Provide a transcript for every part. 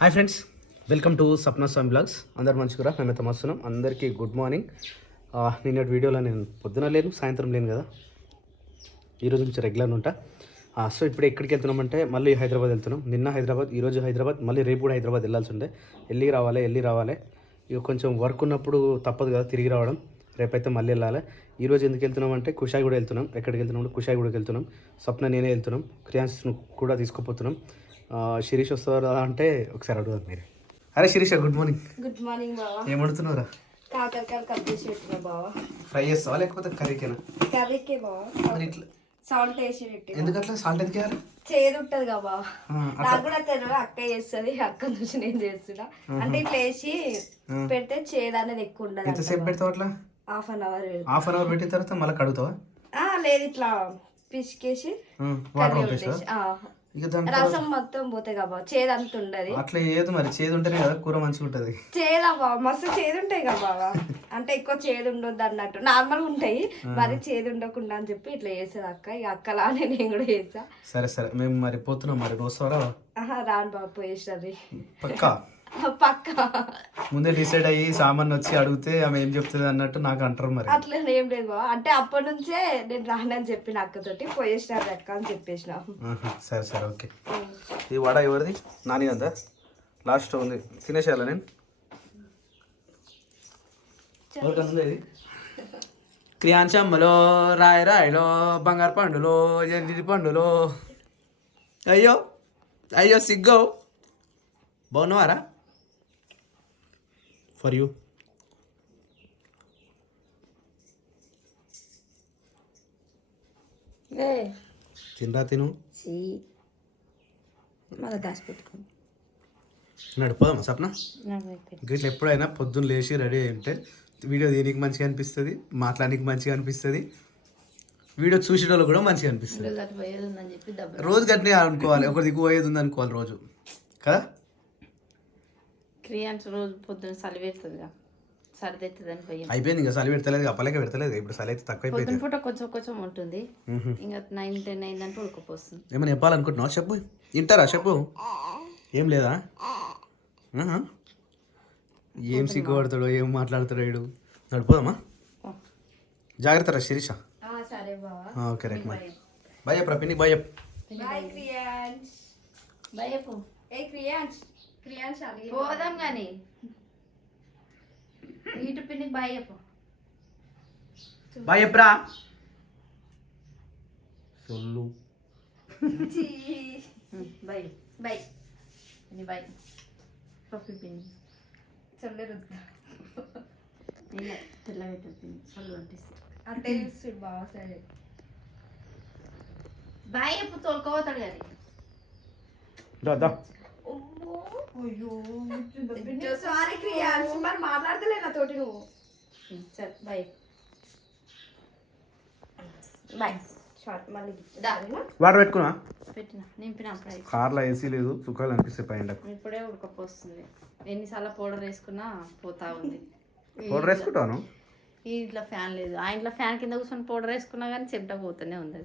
Hi friends, welcome to Sapna Swami blogs. అందరు మంచిగా మేమైతే వస్తున్నాం. అందరికీ గుడ్ మార్నింగ్. నిన్నటి వీడియోలో నేను పొద్దున లేను, సాయంత్రం లేను కదా, ఈరోజు నుంచి రెగ్యులర్ ఉంటా. సో ఇప్పుడు ఎక్కడికి వెళ్తున్నామంటే మళ్ళీ హైదరాబాద్ వెళ్తున్నాం. నిన్న హైదరాబాద్, ఈరోజు హైదరాబాద్, మళ్ళీ రేపు కూడా హైదరాబాద్ వెళ్ళాల్సి ఉండే. వెళ్ళి రావాలి. ఇక కొంచెం వర్క్ ఉన్నప్పుడు తప్పదు కదా తిరిగి రావడం. రేపైతే మళ్ళీ వెళ్ళాలి. ఈరోజు ఎందుకు వెళ్తున్నాం అంటే కుషాయిగూడ వెళ్తున్నాం. ఎక్కడికి వెళ్తున్నాం అంటే కుషాయిగూడకి వెళ్తున్నాం. స్వప్న నేనే వెళ్తున్నాం. క్రియాన్స్ను కూడా తీసుకుపోతున్నాం. శిరీష్ వస్తారా అంటే ఒకసారి అడుగుదాం మీరు. అరే Shirisha, good morning. Good morning బావా. ఏమడుతున్నారా? కాకరకాయలు కట్ చేసి పెట్టిన బావా. ఫ్రై చేస్తావా లేకపోతే కర్రీకేనా? కర్రీకే బావా. మరి ఇట్లా సాల్ట్ వేసి పెట్టి. ఎందుకు అట్లా సాల్ట్ ఎందుకు వేయాలి? చేదు ఉంటది కదా బావా. నాకు కూడా తెలియదు, అక్క చేస్తుంది, అక్క నుంచి నేను చేస్తున్నా. అంటే ఇట్లా వేసి పెడితే చేదు అనేది ఎక్కువ ఉండదు. ఎంతసేపు పెడతావు అట్లా? Half an hour. పెట్టిన తర్వాత మళ్ళీ కడుగుతావా? లేదు, ఇట్లా పిసికేసి వాటర్ పంపేస్తా. రసం మొత్తం పోతే కదా చేదు అంత ఉండదు. అట్లా ఏది మరి, చేదు ఉంటేనే కదా కూర మంచిగా ఉంటది. చేదా బావ, మస్తు చేదు ఉంటాయి కదా బావా. అంటే ఎక్కువ చేదు ఉండొద్దు అన్నట్టు, నార్మల్ ఉంటాయి, మరి చేదు ఉండకుండా అని చెప్పి ఇట్లా చేసేది అక్క. ఇక అక్కలానే నేను కూడా చేసా. సరే మేము మరి పోతున్నాం. మరి రోజువారా రాను బాబు, పోయేసరి పక్కా పక్క ముందే డిసైడ్ అయ్యి సామాన్ వచ్చి అడిగితే ఆమె ఏం చెప్తుంది అన్నట్టు నాకు అంటారు. మరి అట్లా ఏం లేదు బాబు, అంటే అప్పటి నుంచే నేను రానని చెప్పిన అక్కతోటి, పోయేసినారు అక్క అని చెప్పేసిన. సరే ఓకే. ఈ వడ ఎవరిది? నాని అంతా లాస్ట్ ఉంది, తినేసేయాల నేను. ఎవరికన్నా క్రియాంశమ్మలో రాయలో బంగారు పండులో ఎల్లి పండులో. అయ్యో సిగ్గో. బాగున్నావారా? For you. తినరా, తిను. నడిపోదామా సప్న? ఇట్లా ఎప్పుడైనా పొద్దున్న లేచి రెడీ అయ్యింటే వీడియో దేనికి మంచిగా అనిపిస్తుంది, మాట్లాడడానికి మంచిగా అనిపిస్తుంది, వీడియో చూసేటోళ్ళు కూడా మంచిగా అనిపిస్తుంది. రోజు గట్టినే అనుకోవాలి, ఒకరి దిగు పోయేది ఉంది అనుకోవాలి రోజు కదా. క్రియాన్స్ రోజు పొద్దున చలి పెడుతుందిగా, సర్ది అవుతుంది అని పోయి అయిపోయింది. ఇంకా చలి పెడతలేదు, అప్పలేక పెడతలేదు. ఇప్పుడు చలి అయితే తక్కువ అయిపోయింది. పూట కొంచెం ఉంటుంది. ఇంకా 9-10 అయిందంటే ఉడకపోస్తుంది. ఏమైనా చెప్పాలనుకుంటున్నావు? చెప్పు, వింటారా? చెప్పు. ఏం లేదా? ఏం సిగ్గుపడతాడో, ఏం మాట్లాడతాడో వీడు. నడిపోదామా? జాగ్రత్త రా శిరీష. సరే బావా. Okay right. మరి బాయ్ చెప్పరా పిన్ని. బాయ్ చెప్పు. పోదాం కానీ ఇటు పిన్ని బాయ్ చెప్పు. బాయ్ చెప్పరా. సొల్లు బాయ్ బాయ్ బాయ్. పప్పి పిన్ని చల్లరు తెల్లగా చల్లు అనిపిస్తుంది అంటే చూడు బాగా. సరే బాయ్ చెప్పు, తోలుకోపోతాడు కానీ. సారీ క్రియాన్స్, మరి మాట్లాడతలే నాతోటి నువ్వు. సరే బాయ్ బాయ్. మళ్ళీ వాటర్ పెట్టుకున్నా, పెట్టిన నింపిన. కార్లో ఏసీ లేదు, చుక్కలు అనిపిస్తాయి పైన. ఇప్పుడే ఉడకపోస్తుంది. ఎన్నిసార్లు పౌడర్ వేసుకున్నా పోతా ఉంది. పౌడర్ వేసుకుంటాను. ఈ ఇంట్లో ఫ్యాన్ లేదు, ఆ ఇంట్లో ఫ్యాన్ కింద కూర్చొని పౌడర్ వేసుకున్నా కానీ చెమట పోతూనే ఉంది.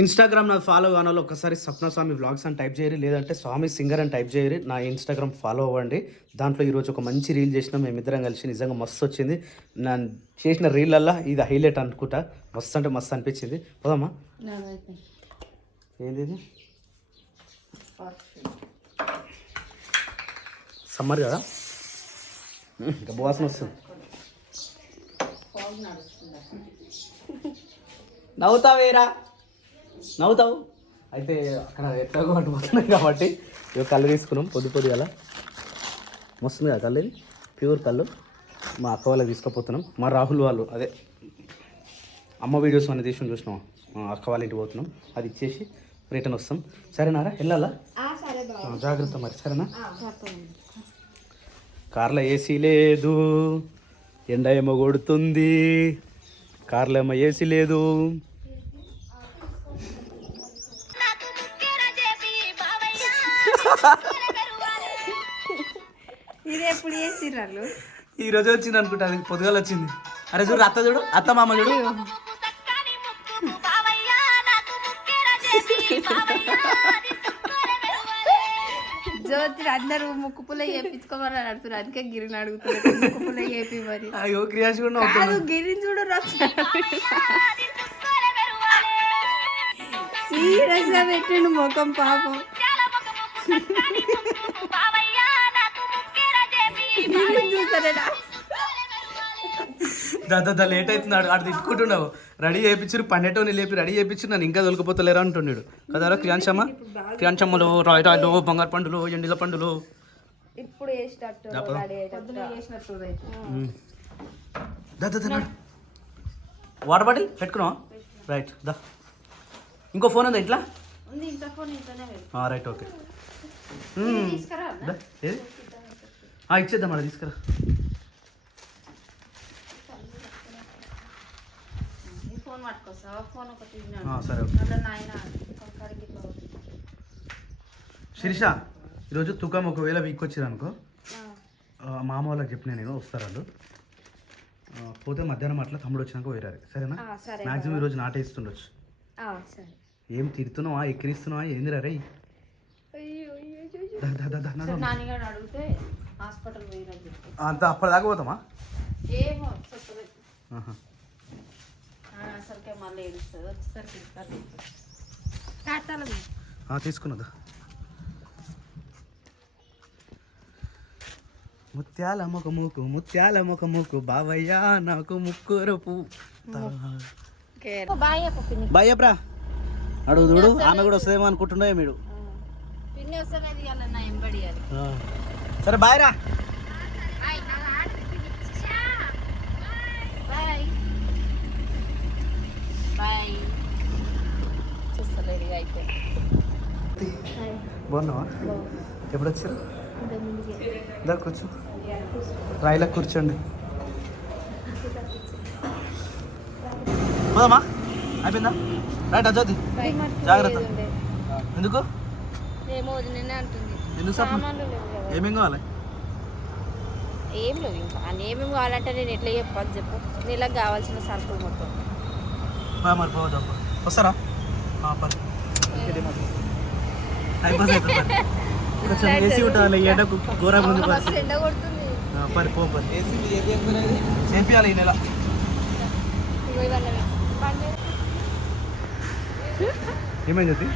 ఇన్స్టాగ్రామ్ నాకు ఫాలో కాని వాళ్ళు ఒకసారి సప్నా స్వామి వ్లాగ్స్ అని టైప్ చేయరు, లేదంటే స్వామి సింగర్ అని టైప్ చేయరు. నా ఇన్స్టాగ్రామ్ ఫాలో అవ్వండి. దాంట్లో ఈరోజు ఒక మంచి రీల్ చేసినాం మేమిద్దరం కలిసి, నిజంగా మస్తు వచ్చింది. నేను చేసిన రీల్లల్లా ఇది హైలైట్ అనుకుంటా. మస్తు అంటే మస్తు అనిపించింది. పోదామా? ఏంది ఇది? సమ్మర్ కదా, ఇంకా వాసన వస్తుంది. నవ్వుతావు అయితే అక్కడ ఎట్లాగో పట్టుపోతున్నాయి కాబట్టి ఇక కళ్ళు తీసుకున్నాం. పొద్దు అలా మస్తుంది కదా కళ్ళు, ఇది ప్యూర్ కళ్ళు. మా అక్క వాళ్ళకి తీసుకుపోతున్నాం. మా రాహుల్ వాళ్ళు అదే అమ్మ వీడియోస్ అన్నీ తీసుకుని చూసినాం. అక్క వాళ్ళ ఇంటికి పోతున్నాం, అది ఇచ్చేసి రిటర్న్ వస్తాం. సరేనారా? వెళ్ళాలా? జాగ్రత్త మరి, సరేనా? కార్లో ఏసీ లేదు, ఎండ ఏమో కొడుతుంది. కార్లో ఏమో ఏసీ లేదు. ఇది ఎప్పుడు చేసిర్రు? ఈ రోజు వచ్చింది అనుకుంటా, అది పొద్దుగాల వచ్చింది. అరే చూడు, అత్త చూడు, అత్త మామ చూడు. వచ్చి అందరూ ముక్కు పుల్ల చేపించుకోమని అడుగుతున్నారు, అందుకే గిరిని అడుగుతున్నారు ముక్కు పుల్ల చేపి మరి. అయ్యో క్రియాష్ కూడా కాదు గిరిని చూడు సీరియస్ గా పెట్టిండు ముఖం పాపం. చూస్తారా దాదా లేట్ అవుతున్నాడు ఆడు తిట్టుకుంటున్నావు. రెడీ చేయించారు, పన్నెటోని లేపి రెడీ చేయించారు, నన్ను ఇంకా తొలకపోతలేరా అంటున్నాడు కదా. క్రియాంశమ్మ క్రియాంశమ్మలు రాయిరాళ్ళు బంగారు పండులు ఎండిల పండులు ఇప్పుడు వేసినట్టు వాటర్ బాటిల్ పెట్టుకున్నావా? రైట్ దా. ఇంకో ఫోన్ ఉందా ఇట్లా? Right okay. ఏది ఇచ్చేద్దాం అలా తీసుకురా. సరే శిరీష, ఈరోజు తుకం ఒకవేళ వీక్ వచ్చిరు అనుకో, మామ వాళ్ళకి చెప్పిన నేను వస్తారు వాళ్ళు. పోతే మధ్యాహ్నం అట్లా తమ్ముడు వచ్చినాక పోయారు, సరేనా? మ్యాక్సిమం ఈరోజు నాటేస్తుండొచ్చు. ఏం తిడుతున్నావా ఎక్కిరిస్తున్నావా ఏందిరా రే? అంత అప్పటిదాకా పోతామా? తీసుకున్నదా? ముత్యాల మొక మూకు ముత్యాల మొక మూకు బావయ్య నాకు ముక్కురపు. బాయ్ చెప్పరా అడుగు చూడు, ఆమె కూడా వస్తుందేమో అనుకుంటుండే మీరు. సరే బాయ్ రా. బాగున్నావా? ఎప్పుడు వచ్చారు? దా కూర్చో, రాయిలా కూర్చోండి. పోదామా? అయిపోయిందా? రైట్ అజ్జోది జాగ్రత్త. ఎందుకు ఎందుకు ఏమేం కావాలి? ఏం లేవు ఇంకా ఏమేమి కావాలంటే నేను ఎట్లా చెప్పాలి చెప్పు. నీళ్ళకి కావాల్సిన సరుకులు మొత్తం మరి పోదాం. వస్తారా? ఏసీ ఉంటుంది ఎండకు ఘోరంగా ఉంది. ఎండ కొడుతుంది. పరి పో పరి చేపియాలి ఈ నెల. ఏమైంది అది?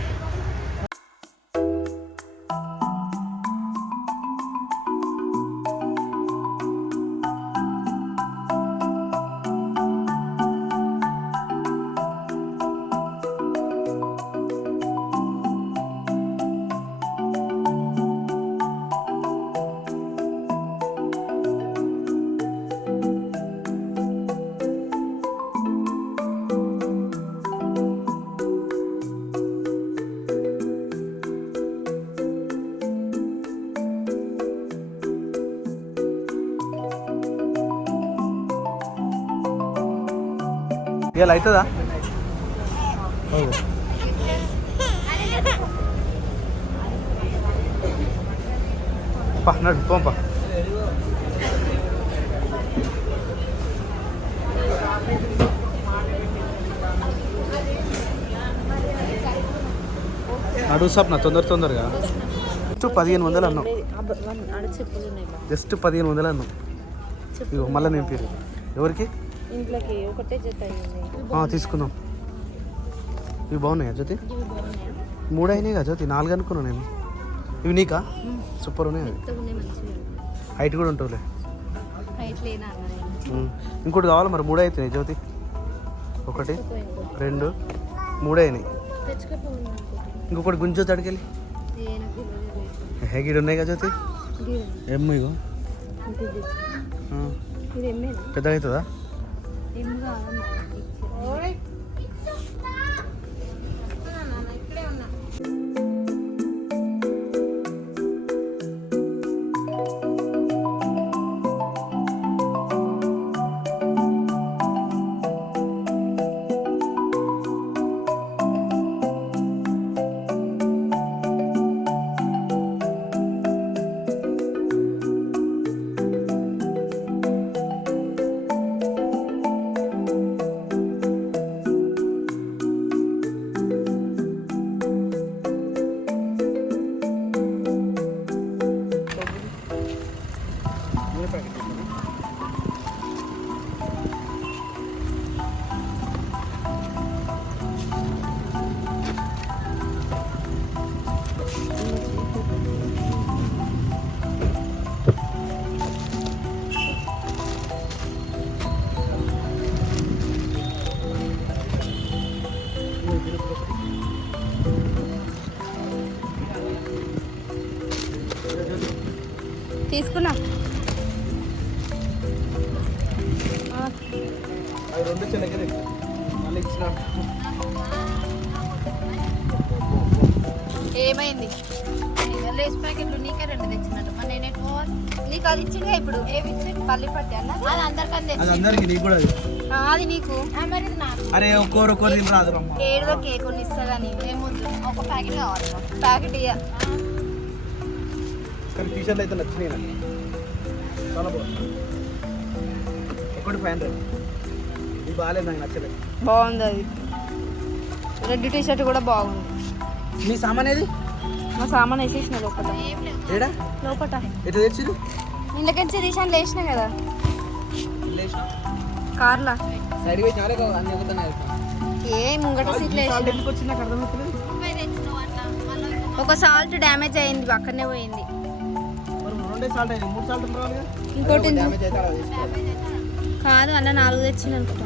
ఇవాళ అవుతుందా? నడు పోంపా. నడువు సప్న తొందరగా. జస్ట్ 1500 అన్నాం, జస్ట్ 1500 అన్నాం. ఇగో మళ్ళీ నేను పేరు ఎవరికి తీసుకుందాం. ఇవి బాగున్నాయా జ్యోతి? 3 అయినాయి కదా జ్యోతి, 4 అనుకున్నాను నేను. ఇవి నీకా? సూపర్ ఉన్నాయి. హైట్ కూడా ఉంటుందిలే. ఇంకోటి కావాలి మరి? 3 అవుతున్నాయి జ్యోతి. 1 2 3 అయినాయి. ఇంకొకటి గుంజు తడికెళ్ళి హెగిడ్ ఉన్నాయి కదా జ్యోతి. ఏమో ఇగో పెద్దగా అవుతుందా? తీసుకున్నా అవి 2 చిన్నకే మళ్ళీ ఇచ్చిన. ఏమైంది లేస్ ప్యాకెట్లు నీకే 2 తెచ్చినట్టు మరి నేను ఎక్కువ నీకు అది ఇచ్చింది ఇప్పుడు ఏమి ఇచ్చింది పల్లి పట్టి అన్నది అది అందరికీ అది అందరికి నీకు కూడా అది నీకు మరి ఇది నాకు అరే ఒక్కోరు తిని రాదు ఏడుదో కేక్ కొన్ని ఇస్తా కానీ ఏముంది ఒక ప్యాకెట్ కావాలి ప్యాకెట్ ఇయ్య కానీ టీషర్ట్లు అయితే నచ్చినాయి నాకు చాలా బాగుంది. ఒకటి 500 ఇది బాగాలేదు నాకు నచ్చలేదు. బాగుంది అది రెడ్ టీ షర్ట్ కూడా బాగుంది. మీ సామాన్ ఏది? మా సామాన్ వేసేసిన లోపల ఏడా లోపల ఎట్లా తెచ్చిరు? ఇంట్లోకించి తీసాను లేచిన కదా కార్లా సైడ్ పోయి చాలే అన్ని ఒకతోనే ఏ ముంగట సీట్లు ఎందుకు వచ్చింది నాకు అర్థమవుతలేదు. ఒక సాల్ట్ డ్యామేజ్ అయింది పక్కనే పోయింది. మరి 2 సాల్ట్ అయింది 3 సాల్ట్ రావాలి కదా. ఇంకోటి డ్యామేజ్ అయితే కాదు అన్న 4 తెచ్చింది అనుకుంటా.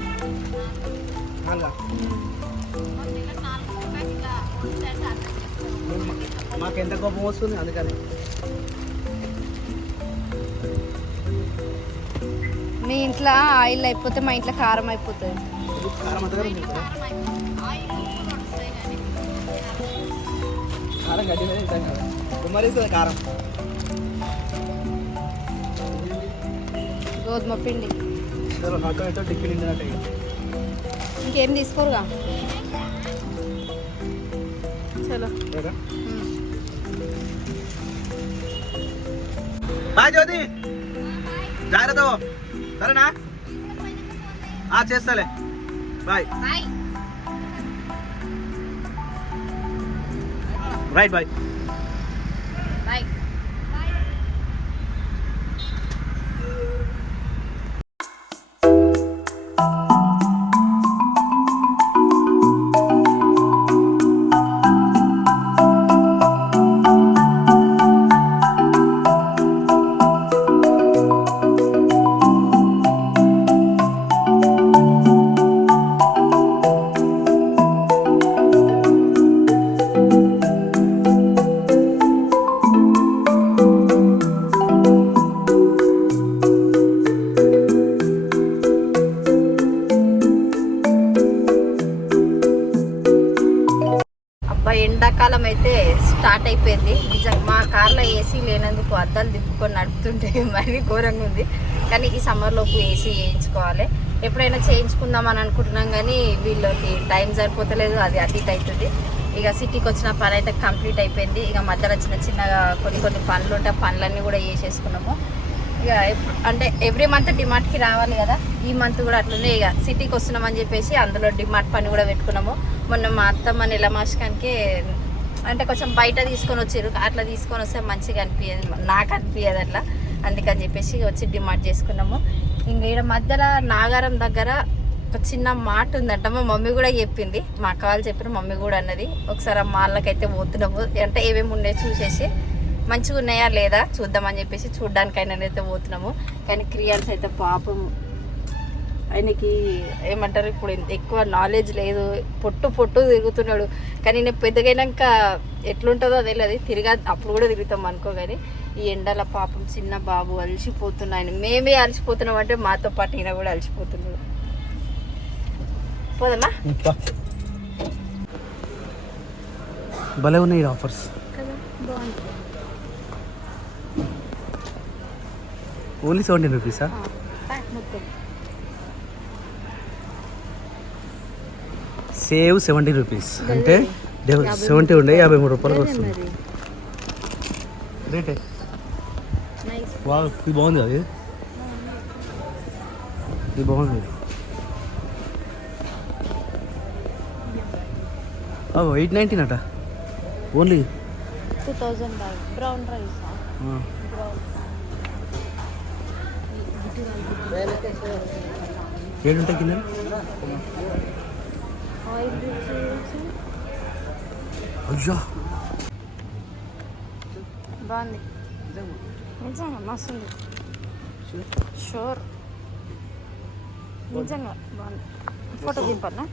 మాకు ఎంత కోపం వస్తుంది అందుకని. మీ ఇంట్లో ఆయిల్ అయిపోతే మా ఇంట్లో కారం అయిపోతుంది. కారం అంతగా కారం గడ్డి మీద ఇస్తాం కదా కుమ్మరిస్తుంది కారం. గోధుమ పిండి నాతో టిఫిన్ తిన్నట్టు ఇంకేం తీసుకోరుగా. చలో బాయ్ జ్యోతి జాగ్రత్త సరేనా చేస్తాలే బాయ్ రైట్ బాయ్. ఎండాకాలం అయితే స్టార్ట్ అయిపోయింది. నిజంగా మా కార్లో ఏసీ లేనందుకు అద్దాలు తిప్పుకొని నడుపుతుంటే మరీ ఘోరంగా ఉంది. కానీ ఈ సమ్మర్లోపు ఏసీ చేయించుకోవాలి. ఎప్పుడైనా చేయించుకుందామని అనుకుంటున్నాం కానీ వీళ్ళకి టైం సరిపోతలేదు. అది అటు ఇటు అవుతుంది. ఇక సిటీకి వచ్చిన పని అయితే కంప్లీట్ అయిపోయింది. ఇక మధ్యలో చిన్నగా కొన్ని పనులు ఉంటే పనులన్నీ కూడా చేసేసుకున్నాము. ఇక అంటే ఎవ్రీ మంత్ డిమార్ట్కి రావాలి కదా, ఈ మంత్ కూడా అట్లనే ఇక సిటీకి వస్తున్నామని చెప్పేసి అందులో డిమార్ట్ పని కూడా పెట్టుకున్నాము. మొన్న మా అత్తమ్మ నెలమాసకానికి అంటే కొంచెం బయట తీసుకొని వచ్చారు. అట్లా తీసుకొని వస్తే మంచిగా అనిపించేది, నాకు అనిపించేది అట్లా. అందుకని చెప్పేసి వచ్చి డిమార్ట్ చేసుకున్నాము. ఇంక ఇక్కడ మధ్యలో నాగారం దగ్గర ఒక చిన్న మాట ఉందంట. మా మమ్మీ కూడా చెప్పింది, మా అక్క వాళ్ళు చెప్పిన మమ్మీ కూడా అన్నది. ఒకసారి మాళ్ళకైతే పోతున్నాము, అంటే ఏమేమి ఉన్నాయో చూసేసి మంచిగా ఉన్నాయా లేదా చూద్దామని చెప్పేసి చూడ్డానికైనా అయితే పోతున్నాము. కానీ క్రియాన్స్ అయితే పాపం ఆయనకి ఏమంటారు ఇప్పుడు ఎక్కువ నాలెడ్జ్ లేదు, పొట్టు తిరుగుతున్నాడు. కానీ నేను పెద్దగైనాక ఎట్లుంటుందో తెలియదు, అప్పుడు కూడా తిరుగుతాం అనుకో. కానీ ఈ ఎండల పాపం చిన్న బాబు అలసిపోతున్నాయి. మేమే అలసిపోతున్నాం అంటే మాతో పాటు ఈయన కూడా అలసిపోతున్నాడు. పోదమ్మా, భలే ఉన్నాయి ఆఫర్స్ కదా, బాగుంటుంది. ఓన్లీ 17 రూపీసా? మొత్తం సేవ్ 70 రూపీస్ అంటే 70 ఉండే 53 రూపాయలకు వస్తుంది రేటే. వా ఇది బాగుంది అది, ఇది బాగుంది. 819 అట ఓన్లీ 2000 బ్రౌన్ రైస్. ఏడుంటాయి కింద అయ్యా బాగుంది నిజంగా మస్తు ఉంది. షూర్ నిజంగా బాగుంది. ఫోటో దింపాలా?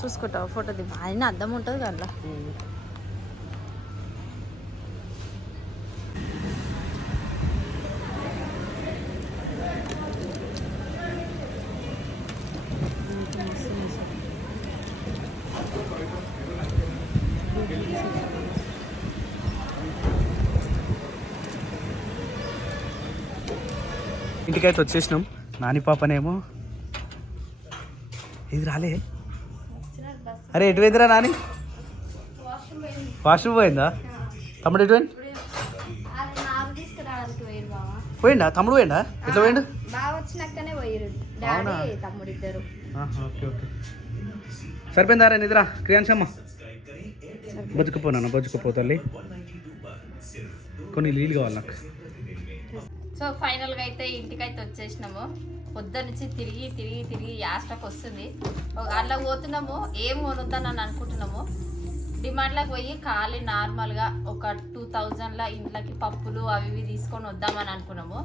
చూసుకుంటావు ఫోటో దింప, ఆయన అద్దం ఉంటుంది కదా. ఇంటికైతే వచ్చేసినాం. నాని పాపనేమో ఇది రాలే. అరే ఎటు పోయిందిరా నాని? వాష్రూమ్ పోయిందా? తమ్ముడు ఎటు పోయింది? పోయిండా తమ్ముడు? పోయిండా? ఎట్లా పోయిండు? బాగా వచ్చినాకనే పోయిరు డాడీ తమ్ముడు ఇద్దరు. ఓకే ఓకే సరిపోయిందారా నిద్ర క్రియాంశమ్మ? బతుకుపోనా బతుకుపో తల్లి. కొన్ని నీళ్ళు కావాలి నాకు. సో ఫైనల్గా అయితే ఇంటికైతే వచ్చేసినాము. పొద్దున్న నుంచి తిరిగి తిరిగి తిరిగి యాస్టకు వస్తుంది. అట్లా పోతున్నాము, ఏం కొనుద్దానని అనుకుంటున్నాము. డిమార్ట్లోకి పోయి ఖాళీ నార్మల్గా ఒక 2000ల ఇంట్లోకి పప్పులు అవి ఇవి తీసుకొని వద్దామని అనుకున్నాము.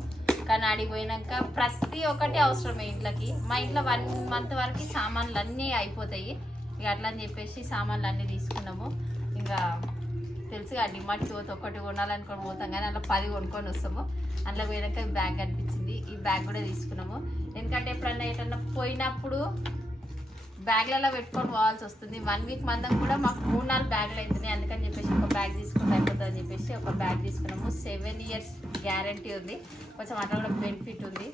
కానీ ఆడికి పోయినాక ప్రతి ఒక్కటి అవసరమే ఇంట్లోకి. మా ఇంట్లో 1 మంత్ వరకు సామాన్లు అన్నీ అయిపోతాయి. ఇక అట్లా అని చెప్పేసి సామాన్లు అన్నీ తీసుకున్నాము. ఇంకా తెలుసుగా డిమార్ట్కి పోతే ఒకటి కొనాలనుకొని పోతాం కానీ అట్లా 10 కొనుక్కొని వస్తాము. అందులో పోయినాక ఈ బ్యాగ్ అనిపించింది, ఈ బ్యాగ్ కూడా తీసుకున్నాము. ఎందుకంటే ఎప్పుడన్నా ఎటన్నా పోయినప్పుడు బ్యాగ్లలో పెట్టుకొని పోవాల్సి వస్తుంది. 1 వీక్ మందం కూడా మాకు 3-4 బ్యాగులు అవుతున్నాయి. అందుకని చెప్పేసి ఒక బ్యాగ్ తీసుకుంటే అయిపోతుంది అని చెప్పేసి ఒక బ్యాగ్ తీసుకున్నాము. 7 years గ్యారంటీ ఉంది. కొంచెం అట్లా కూడా బెనిఫిట్ ఉంది.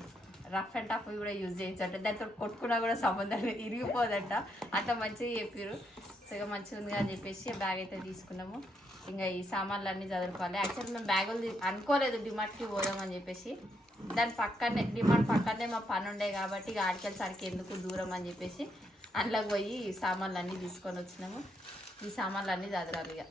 రఫ్ అండ్ టఫ్ కూడా యూజ్ చేయొచ్చు అంటే దాంతో కొట్టుకున్నా కూడా సంబంధం ఇరిగిపోదంట. అట్లా మంచిగా చెప్పారు. సో ఇక మంచిగా ఉంది అని చెప్పేసి బ్యాగ్ అయితే తీసుకున్నాము. ఇంకా ఈ సామాన్లు అన్నీ చదువుకోవాలి. యాక్చువల్లీ మేము బ్యాగులు అనుకోలేదు డిమార్ట్కి పోదామని చెప్పేసి. దాని పక్కనే డిమార్ట్ పక్కనే మా పని ఉండే కాబట్టి ఇక ఆడికెళ్ళి సరికి ఎందుకు దూరం అని చెప్పేసి అందులోకి పోయి సామాన్లు అన్నీ తీసుకొని వచ్చినాము. ఈ సామాన్లు అన్నీ చదరాలి ఇక.